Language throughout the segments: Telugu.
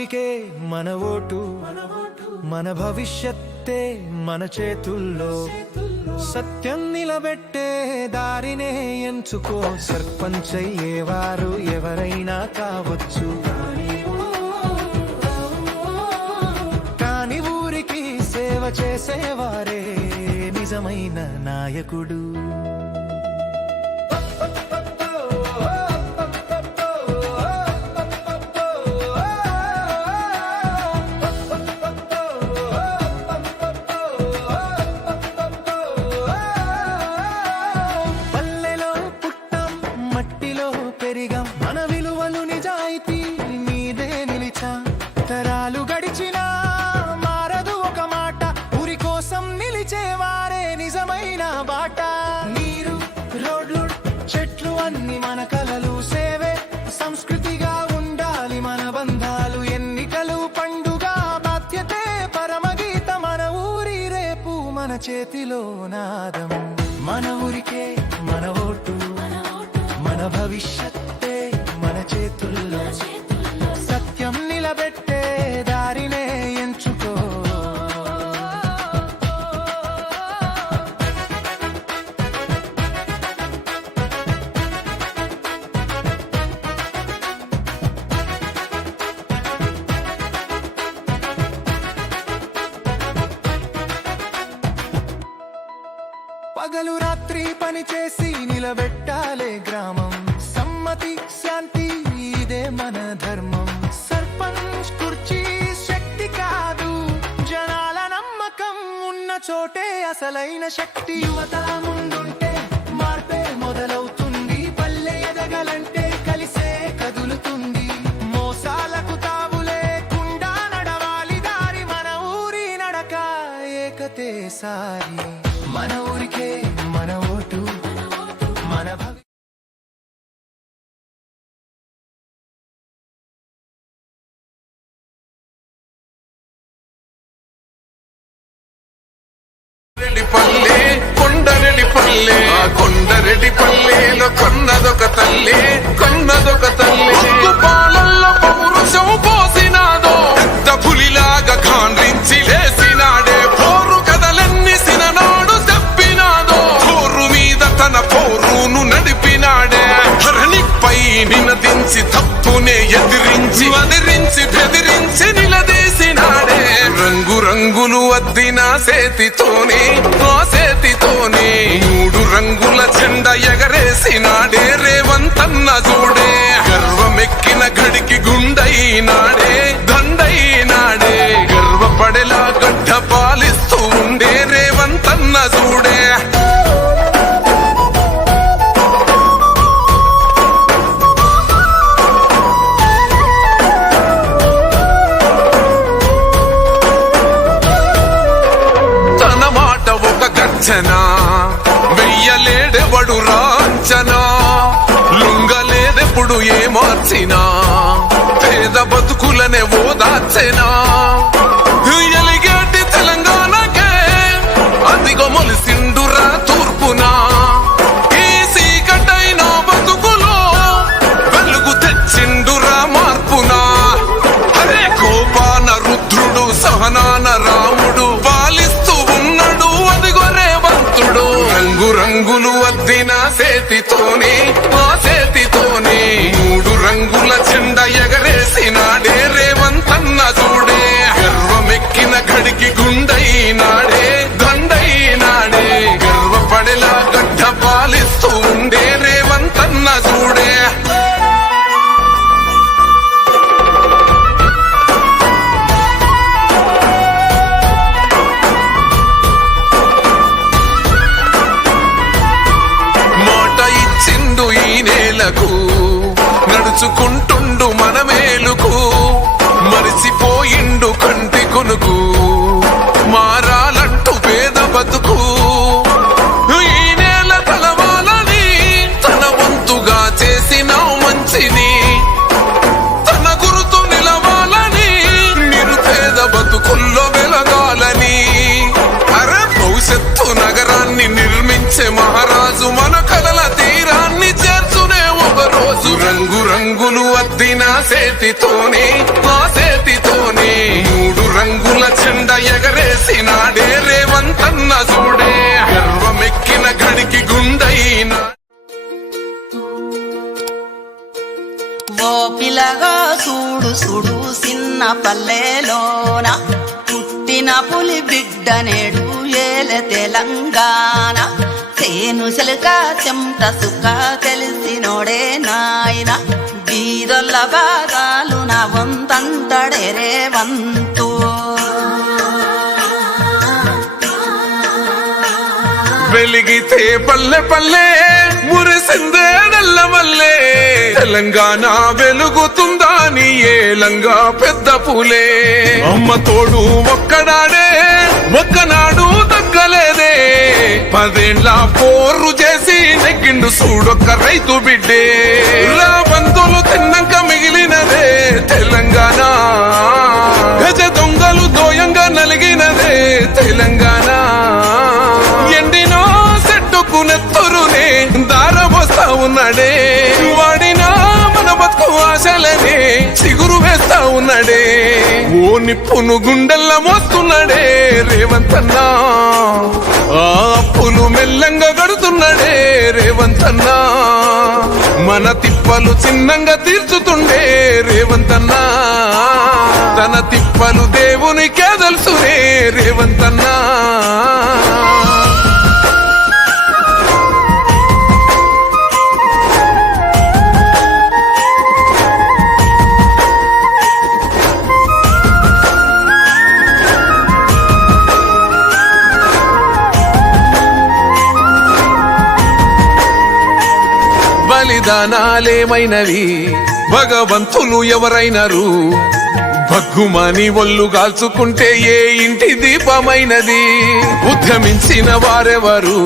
ఊరికే మన ఓటు, మన భవిష్యత్తే మన చేతుల్లో. సత్యం నిలబెట్టే దారినే ఎంచుకో. సర్పంచ్ అయ్యేవారు ఎవరైనా కావచ్చు, కాని ఊరికి సేవ చేసేవారే నిజమైన నాయకుడు. మన విలువలు నిజాయితీ మీదే నిలిచా. తరాలు గడిచినా మారదు ఒక మాట, ఊరి కోసం నిలిచేవారే నిజమైన బాట. నీరు, రోడ్లు, చెట్లు అన్ని మన కలలు, సేవే సంస్కృతిగా ఉండాలి మన బంధాలు. ఎన్నికలు పండుగ బాధ్యతే పరమగీత, మన ఊరి రేపు మన చేతిలో నాదం. మన ఊరికే మన ఓటు, మన భవిష్యత్తే మన చేతుల్లో. సత్యం నిలబెట్టే దారినే ఎంచుకో. పగలు రాత్రి పని చేసి నిలబెట్టాలే గ్రామం. సమ్మతి శాంతి ఇదే మన ధర్మం. సర్పంచ్ కుర్చీ శక్తి కాదు, జనాల నమ్మకం ఉన్న చోటే అసలైన శక్తి. యువత ముందుంటే మార్పే మొదలవుతుంది. పల్లె ఎదగలంటే కలిసే కదులుతుంది. మోసాలకు తావు లేకుండా నడవాలి దారి, మన ఊరి నడక ఏకతే సారి. మన ఊరికే మన ఓటు, మన పల్లె కొండరెడ్డి పల్లె, కొండరెడ్డి పల్లెలో కొన్నదొక తల్లి, కొన్నదొక తల్లి. పాలల్లో పౌరుషం పోసినాదో, పెద్ద పులిలాగా ఖాండ్రించి లేసినాడే. పోరు కథలన్నీ సిననాడు చెప్పినాదో, పోరు మీద తన పోరును నడిపినాడే. ధరణిపై నినదించి తప్పునే ఎదిరించి అదిరించి బెదిరించి నిలదీసినాడే. రంగు రంగులు అద్దిన సేతితోనే, ఆ సేతితోనే మూడు రంగుల జెండా ఎగరేసినాడే. రేవంతన్న చూడే గర్వమెక్కిన గడికి గుండైనాడే, దండైనాడే. గర్వపడేలా గడ్డ పాలిస్తూ ఉండే రేవంతన్న చూడే. వెయ్యలేడెవడు రాంచనా, లుంగలేదెప్పుడు ఏ మార్చినా. పేద బతుకులనే ఓదార్చెనా. ఎలిగేటి తెలంగాణకే అదిగో మొలిసిండురా తూర్పునా. ఈ సీకటైన బతుకులో వెలుగు తెచ్చిండురా మార్పునా. అరే కోపాన రుద్రుడు, సహనాన రాముడు పాలిస్తూ ఉన్నాడు అదిగో రేవంతుడు. రంగు రంగులు అద్దిన సేతితోనే, ఆ సేతితోనే మూడు రంగుల జెండా ఎగరేసినాడే. రేవంతన్న చూడే గర్వమెక్కిన గడికి గుండైనాడే, దండైనాడే. గర్వపడేలా గడ్డ పాలిస్తూ ఉండే రేవంతన్న చూడే. నడుచుకుంటుండు మన మేలుకు, మరిచిపోయిండు కంటి కొనుకు. మారాలంటూ పేద బతుకు ఈ నేల తలవాలని తన వంతుగా చేసిన మంచిని. తన గురుతు నిలవాలని నిరుపేద బతుకుల్లో వెలగాలని. అరే భవిష్యత్తు నగరాన్ని నిర్మించే మహారాజు మన కలల తీరాన్ని చేర్చునే ఒక రోజు. రంగు రంగులు చేతితోనే ఆ చేతితోనే 3 రంగుల చెండ ఎగరేసినాడే రేవంతన్న చూడే గర్వమెక్కిన గడికి గుండైన ఓ పిల్లగా చూడు చూడు చిన్న పల్లెలోన పుట్టిన పులి బిడ్డ నేడు ఏలే తెలంగాణ తేను సెలక చెమట సుక్క తెలిసినోడే నాయన బీదొల్ల బాధలు నా వంతంటడే రేవంతు వెలిగితే పల్లె పల్లె మురిసిందే నల్లమల్లే తెలంగాణ వెలుగుతుందా నీ ఏలంగా పెద్ద పూలే అమ్మ తోడు ఒక్కడాడే ఒక్కనాడు తగ్గలేదే 10 ఏళ్ల పోరు చేసి నెగ్గిండు చూడొక్క రైతు బిడ్డే బంధువులు తిన్నాక మిగిలినదే తెలంగాణ గజ దొంగలు దోయంగా నలిగినదే తెలంగాణ ఎండినో చెట్టుకు నెత్తురునే దారమోస్తా ఉన్నాడే వాడినా మన బతుకు ఆశలనే చిగురు వేస్తా ఉన్నాడే ఓ నిప్పును గుండెల్ల మోస్తున్నాడే రేవంతన్నా ఆ అప్పులు మెల్లంగా గడుతున్నాడే రేవంతన్నా మన తిప్పలు చిన్నంగా తీర్చుతుండే రేవంతన్నా తన తిప్పలు దేవునికే తెలుసునే రేవంతన్నా బలిదానాలేమైనవి భగవంతులు ఎవరైనరు భగ్గుమని ఒళ్ళు గాల్చుకుంటే ఏ ఇంటి దీపమైనది ఉద్యమించిన వారెవరు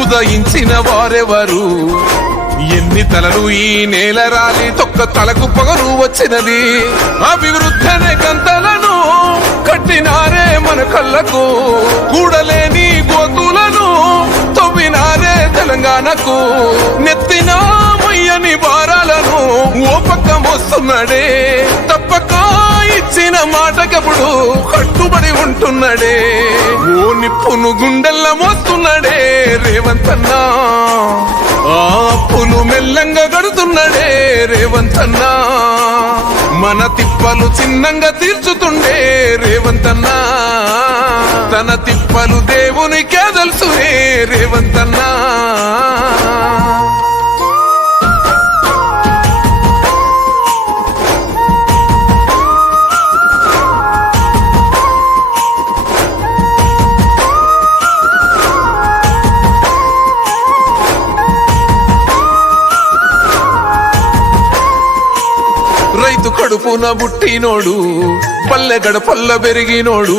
ఉదయించిన వారెవరు ఎన్ని తలలు ఈ నేల రాలి తొక్క తలకు పొగరు వచ్చినది అభివృద్ధనే గంతలను కట్టినారే మన కళ్ళకు కూడలేని గోతులను తవ్వినారే తెలంగాణకు నెత్తిన మయ్యని భారాలను ఓ పక్క మోస్తున్నాడే తప్పక ఇచ్చిన మాటకప్పుడు కట్టుబడి ఉంటున్నాడే ఓ నిప్పును గుండెల్ల మోస్తున్నాడే రేవంతన్నా ఆ అప్పులు మెల్లంగా గడుతున్నాడే రేవంతన్నా మన తిప్పలు చిన్నంగా తీర్చుతుండే రేవంతన్నా తన తిప్పలు దేవునికే తెలుసునే రేవంతన్నా రైతు కడుపున బుట్టినోడు పల్లె గడపల్ల పెరిగినోడు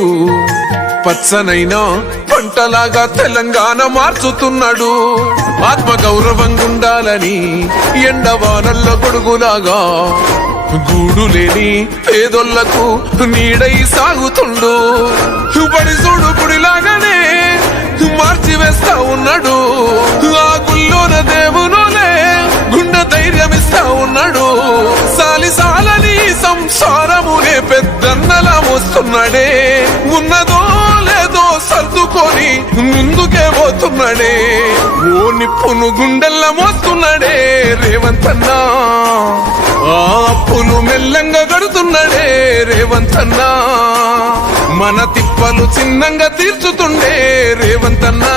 పచ్చనైనా పంటలాగా తెలంగాణ మార్చుతున్నాడు ఆత్మ గౌరవంగా ఉండాలని ఎండవానల్ల గొడుగులాగా గూడు లేని పేదోళ్లకు నీడై సాగుతుండు బడి చూడు గుడిలాగానే మార్చి వేస్తా ఉన్నాడు ఆ గుల్లోన దేవునోలే గుండె ధైర్యం ఇస్తా ఉన్నాడు సాలిసాలని సంసారమునే పెద్దన్నలా మోస్తున్నాడే ఉన్నదో లేదో సర్దుకొని ముందుకే పోతున్నాడే ఓ నిప్పును గుండెల్ల మోస్తున్నాడే రేవంతన్నా ఆ అప్పులు మెల్లంగా గడుతున్నాడే రేవంతన్నా మన తిప్పలు చిన్నంగా తీర్చుతుండే రేవంతన్నా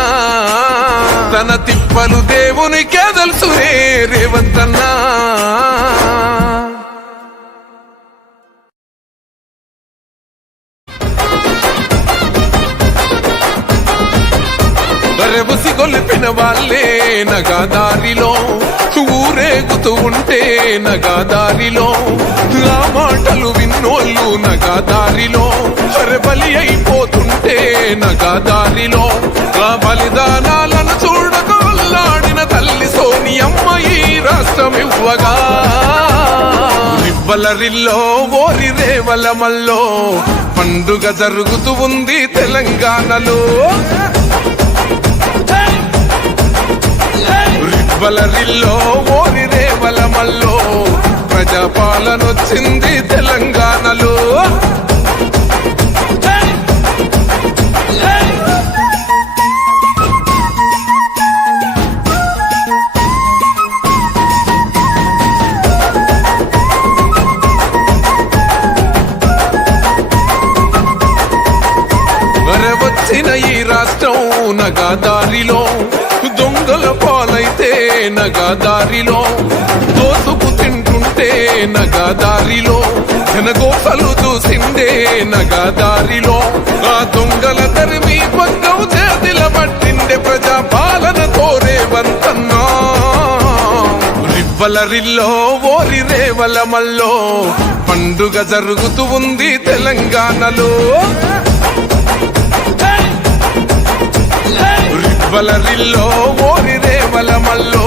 తన తిప్పలు దేవునికే తెలుసునే రేవంతన్నా రెబుసి గొలిపిన వాళ్ళే నగాదారిలో ఊరేగుతూ ఉంటే నగాదారిలో ఆ మాటలు విన్నోళ్ళు నగాదారిలో బలి అయిపోతుంటే నగాదారిలో ఆ బలిదానాలను చూడగొల్లాడిన తల్లి సోనియమ్మ ఈ రాష్ట్రం ఇవ్వగా రివ్వలరిల్లో ఓరి రేవలమల్లో పండుగ జరుగుతూ ఉంది తెలంగాణలో రివ్వలరిల్లో ఓరి రేవలమల్లో ప్రజాపాలనొచ్చింది తెలంగాణలో. వచ్చిన ఈ రాష్ట్రం నగాదారిలో దొంగల పాలైతే నగాదారిలో దోసుకు తింటుంటే నగాదారిలో జనగోసలు చూసిందే నగాదారిలో ఆ దొంగల తరిమి పగ్గం చేతిల పట్టిండే ప్రజాపాలన కోరేవంతన్నా రివ్వలరిల్లో ఓరి రేవల మల్లో పండుగ జరుగుతూ ఉంది తెలంగాణలో. రివ్వలరిల్లో ఓరి రేవల మల్లో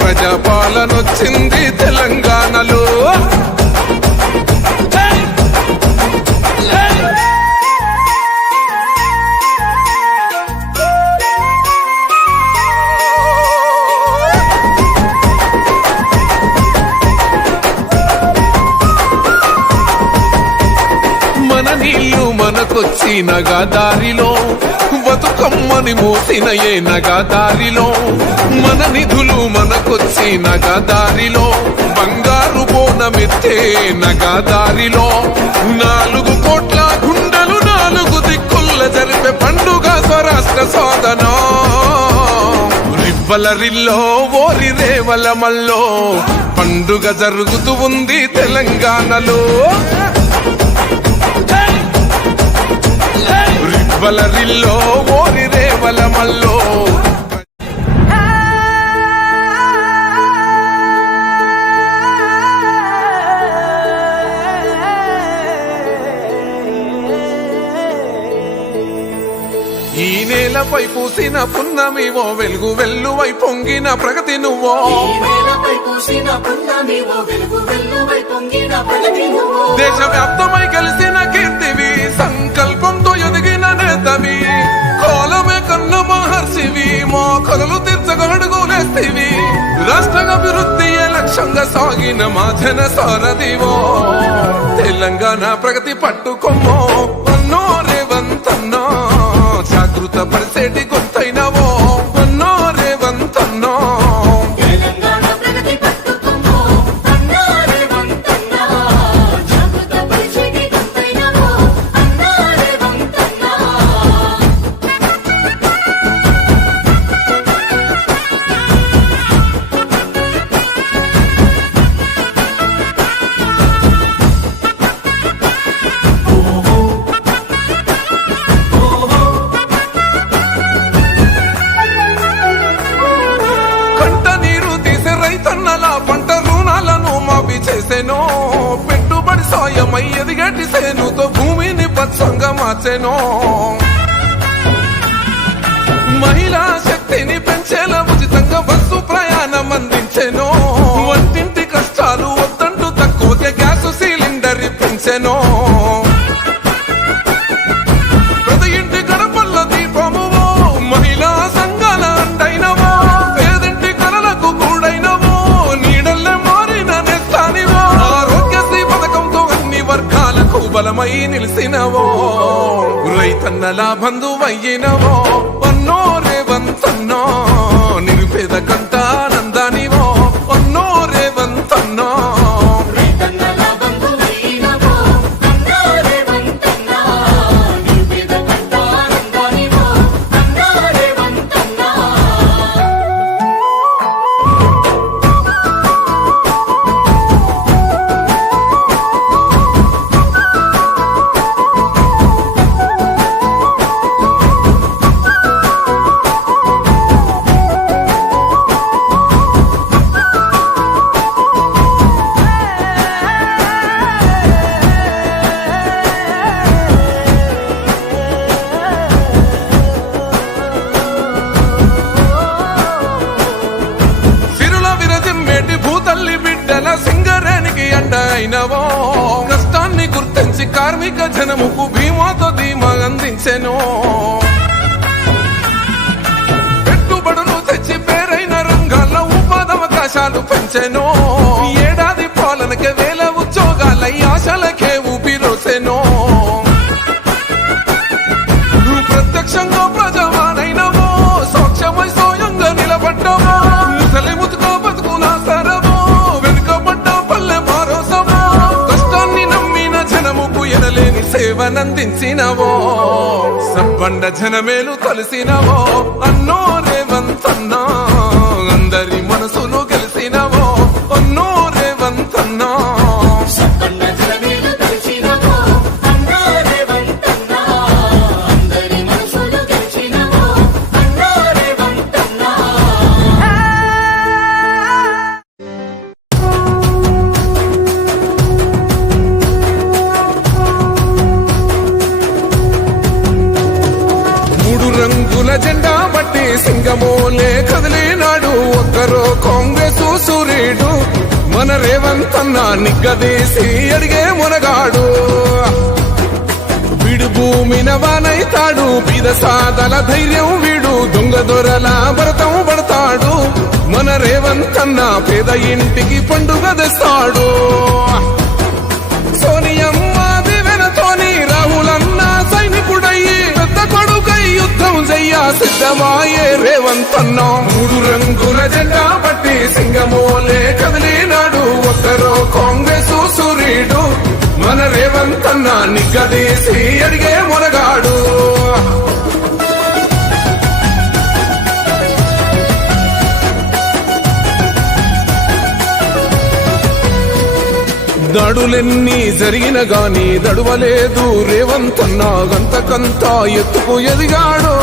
ప్రజాపాలనొచ్చింది తెలంగాణలో. మన నీళ్లు మనకొచ్చి నగాదారిలో బతుకమ్మని మోసిన ఏ నగాదారిలో మన నిధులు మనకొచ్చి నగాదారిలో బంగారు బోనమెత్తే నగాదారిలో 4 కోట్ల గుండెలు 4 దిక్కుల్ల జరిపే పండుగ స్వరాష్ట్ర సాధన రివ్వలరిల్లో ఓరి రేవల మల్లో పండుగ జరుగుతూ ఉంది తెలంగాణలో. రివ్వలరిల్లో ఓరి రేవల మల్లో ఈ నేలపై పూసిన పున్నమివో వెలుగు వెల్లువై పొంగిన ప్రగతి నువ్వో దేశవ్యాప్తమై కలిసిన కీర్తివి సంకల్పంతో ఎదిగిన నేతవి కోలమే కన్న మహర్షివి మా కలలు తీర్చగడుగులేస్తివి రాష్ట్ర అభివృద్ధి లక్ష్యంగా సాగిన మా జన సారథివో తెలంగాణ ప్రగతి పట్టుకొమ్మో అన్నో రేవంతన్నో జాగృత పరిసేటి గొంతైనవో అన్నో రేవంతన్నో. రైతన్నల పంట రుణాలను మాఫీ చేసేనో పెట్టుబడి సాయమై ఎదిగేటి సేనుతో భూమిని పచ్చంగా మార్చెనో మహిళా శక్తిని పెంచేలా ఉచితంగా బస్సు ప్రయాణం అందించెనో వంటింటి కష్టాలు వద్దంటూ తక్కువకే గ్యాస్ సిలిండర్ పెంచెనో ప్రతి ఇంటి గడపల్ల దీపము మహిళా సంఘాల అండైనవో పేదింటి కలలకు కూడైనవో నీడల్లే మారిన నెస్తానివో ఆరోగ్యశ్రీ పథకంతో అన్ని వర్గాలకు బలమై నిలిసినవో రైతన్నల బంధువయ్యినవో అన్నో రేవంతన్నో నిరుపేద కంటానందానివో అన్నో రేవంతన్నో. సింగరేణికి అండ అయినవో కష్టాన్ని గుర్తించి కార్మిక జనముకు భీమాతో ధీమా అందించెను పెట్టుబడులు తెచ్చి పేరైన రంగాల్లో ఉపాధి అవకాశాలు పెంచెను ఏడాది పాలనకే వేల ఉద్యోగాలై ఆశలకే ఊపిరోసెనో నువ్వు ప్రత్యక్షంగా ప్రజావానైనవో సాక్ష్యమై స్వయంగా నిలబడ్డవో ముసలి ముతుక బతుకుల సరవో వెనుకబడ్డ పల్లె భరోసవో కష్టాన్ని నమ్మిన జనముకు ఎనలేని సేవనందించినవో సంబండ జనమేలు తలసినవో అన్నో రేవంతన్నా అందరి మనసును గెలిసినవో అన్నో రేవంతన్నా రంగుల జెండా బట్టి సింగమోలే కదిలినాడు ఒక్కరో కాంగ్రెస్ సూర్యుడు మన రేవంతన్న నిగ్గదీసి అడిగే మునగాడు వీడు భూమిన వానైతాడు బీద సాదల ధైర్యం వీడు దొంగ దొరల భరతం పడతాడు మన రేవంతన్న పేద ఇంటికి పండుగ తెస్తాడు సోనియమ్మ దివెనతోని రాహులన్న సైనికుడయ్యి పెద్ద కొడుకై యుద్ధం చెయ్య సిద్ధమాయే రేవంతన్న మూడు రంగుల జెండా బట్టి సింగమోలే కదిలినాడు ఒక్కరో కాంగ్రెస్ సూర్యుడు మన రేవంతన్న నిగ్గదీసి అడిగే మునగాడు దాడులెన్ని జరిగిన గాని దడువలేదు రేవంతన్న గంతకంతా ఎత్తుకు ఎదిగాడో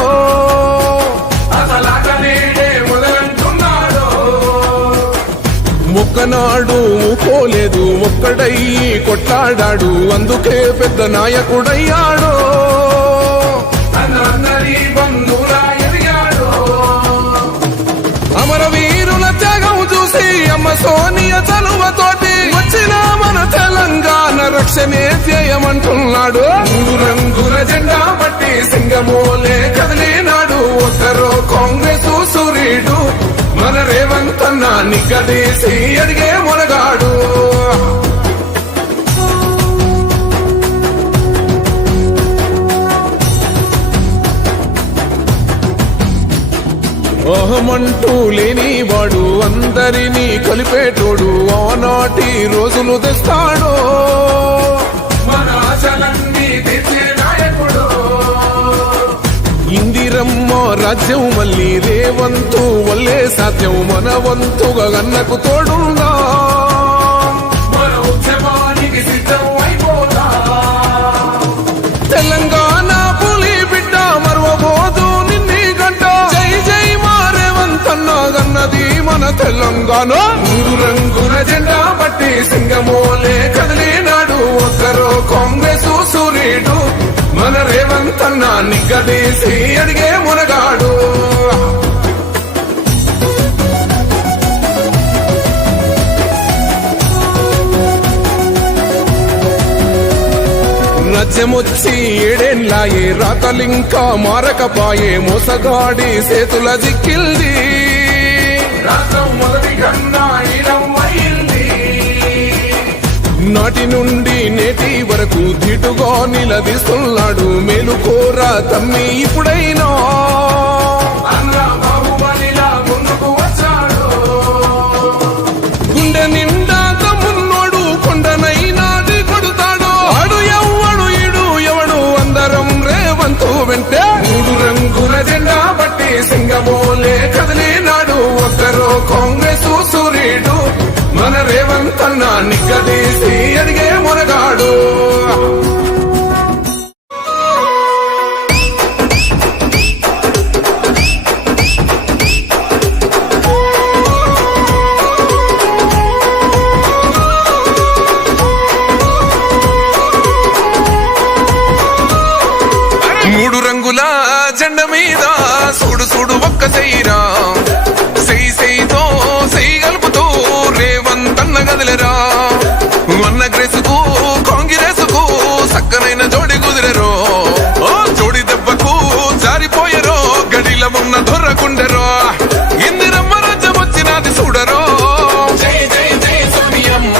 మొక్కనాడు పోలేదు ఒక్కడయ్యి కొట్లాడాడు అందుకే పెద్ద నాయకుడయ్యాడో అమరవీరుల త్యాగం చూసి అమ్మ సోనియ చలువతోటి వచ్చిన మన తెలంగాణ రక్షణే ధ్యేయమంటున్నాడు మూడు రంగుల జెండా బట్టి సింగమోలే కదిలినాడు ఒక్కరో కాంగ్రెస్ సూర్యుడు మన రేవంతన్న నిగ్గదీసి అడిగే మునగాడు అహమంటూ లేనివాడు అందరినీ కలిపేటోడు ఆనాటి రోజులు తెస్తాడు మన ఆశలన్నీ తెచ్చే నాయకుడు ఇందిరమ్మ రాజ్యం మళ్ళీ రేవంతు వల్లే సాధ్యం మన వంతుగా గన్నకు తోడుందా మన ఉద్యమానికి సిద్ధం అయిపోతా తెలంగాణ పులి బిడ్డ మరవబోదు నిన్ని గంట జై జై గన్నది మన తెలంగాణ మూడు రంగుల జెండా బట్టి సింగమోలే కదిలినాడు ఒక్కరో కాంగ్రెస్ సూర్యుడు మన రేవంతన్న నిగ్గదీసి అడిగే మునగాడు రాజ్యమొచ్చి ఏడేళ్ళాయే రాతలింకా మారకపాయే మోసగాడి సేతుల జిక్కిల్ది రాష్ట్రం మొదటి కన్నా నాటి నుండి నేటి వరకు ధీటుగా నిలదీస్తున్నాడు మేలుకోరా తమ్మి ఇప్పుడైనా ముందుకు వచ్చాడు గుండె నిండా తమ్మున్నోడు కొండనైనా కొడుతాడు ఆడు ఎవ్వడు ఈడు ఎవడు అందరం రేవంతు వెంటే మూడు రంగుల జెండా బట్టి సింగమోలే కదిలినాడు ఒక్కరో కాంగ్రెస్ సూర్యుడు మన రేవంతన్న నిగ్గదీసి అడిగే మునగాడు మూడు రంగుల జెండ మీద చూడు చూడు ఒక్క చెయ్యిరా సెయ్యి సెయ్యితో సెయ్యి గలుపుతూ రేవంతన్న గదిలేరా అన్న గ్రేసుకు కాంగ్రెసుకు సక్కనైన జోడి కుదిరెరో ఓ జోడి దెబ్బకు జారిపోయరో గడిల ఉన్న దొర్రకుండెరో ఇందిరమ్మ రాజ్యం వచ్చినది చూడరో జై జై జై సోనియమ్మ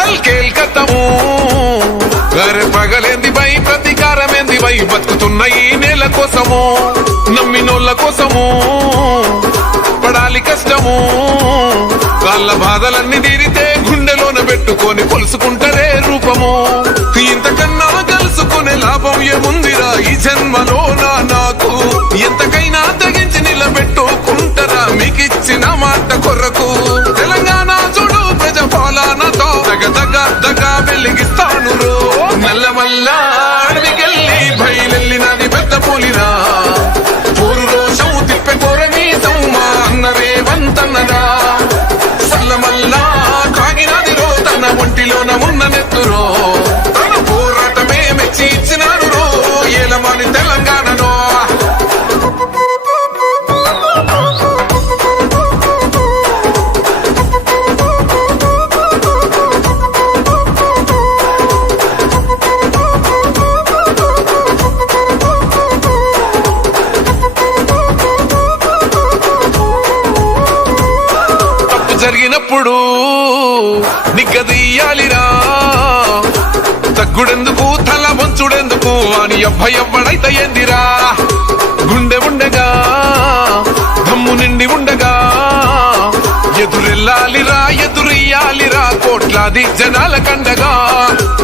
చల్ కేల్కతము గరే పగలేంది బై ప్రతీకారమేంది బై బతుకుతున్న ఈ నేల కోసము నమ్మినోళ్ళ కోసము పడాలి కష్టము వాళ్ళ బాధలన్నీ తీరితే గుండెలోన పెట్టుకొని కొలుసుకుంటారే రూపము ఇంతకన్నా కలుసుకునే లాభం ఏముందిరా ఈ జన్మలోన నాకు ఎంతకైనా తెగించి నిలబెట్టుకుంటారా మీకిచ్చిన మాట కొరకు తెలంగాణ చూడు ప్రజాపాలనతో దగ వెలిగిస్తాను రో నల్లమల్ల అడవికెళ్ళి బయలెళ్ళినది పెద్ద పులిరా ఊరు రోషం తిప్పే కోరమీసం మా అన్నరే వంతన్నరా సల్లమల్లా కాగినదిరో తన ఒంటిలోన ఉన్న నెత్తురో తన పోరాటమే మెచ్చి ఇచ్చినాడు రో ఏలమని తెలంగాణలో జరిగినప్పుడు నిగ్గదీయాలిరా తగ్గుడెందుకు తల వంచుడెందుకు అని ఎవ్వడైతే ఏందిరా గుండె ఉండగా దమ్ము నిండి ఉండగా ఎదురెయ్యాలిరా కోట్లాది జనాల కండగా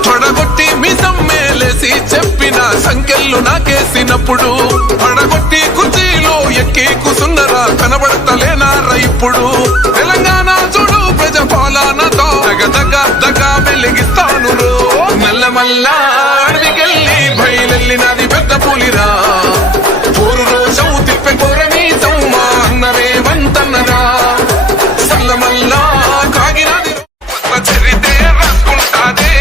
తొడగొట్టి మిసం మేలేసి చెప్పిన సంఖ్యలు నాకేసినప్పుడు పడగొట్టి కుర్చీలో ఎక్కి కూసున్నరా కనబడతలేనారా ఇప్పుడు తెలంగాణ చూడు ప్రజాపాలనతో దగ వెలిగిస్తాను రో నల్లమల్ల అడవికెళ్ళి బయలెళ్ళినది పెద్ద పులిరా ఊరు రోజం తిప్పే కోరమీసం మా అన్నరే వంతన్నరా సల్లమల్లా కాగినది చరితే రాసుకుంటాదే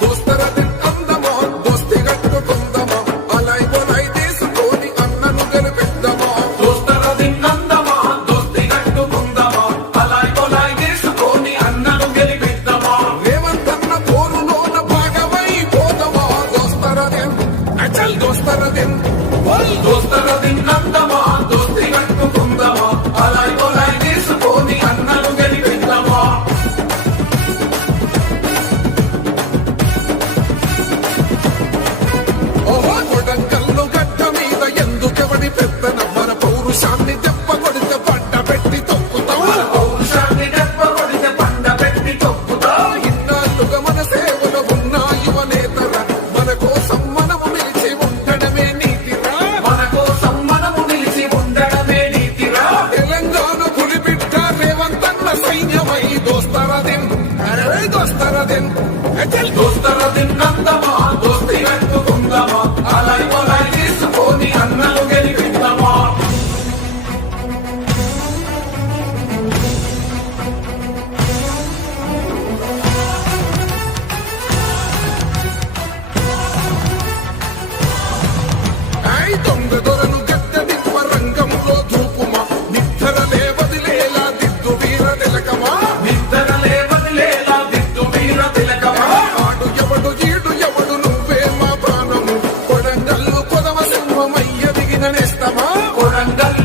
దోస్తరది అందమో దోస్తి గట్టుకుందమో అలై బొలై తీసుకొని అన్నను గెలిపెద్ద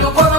పొగలు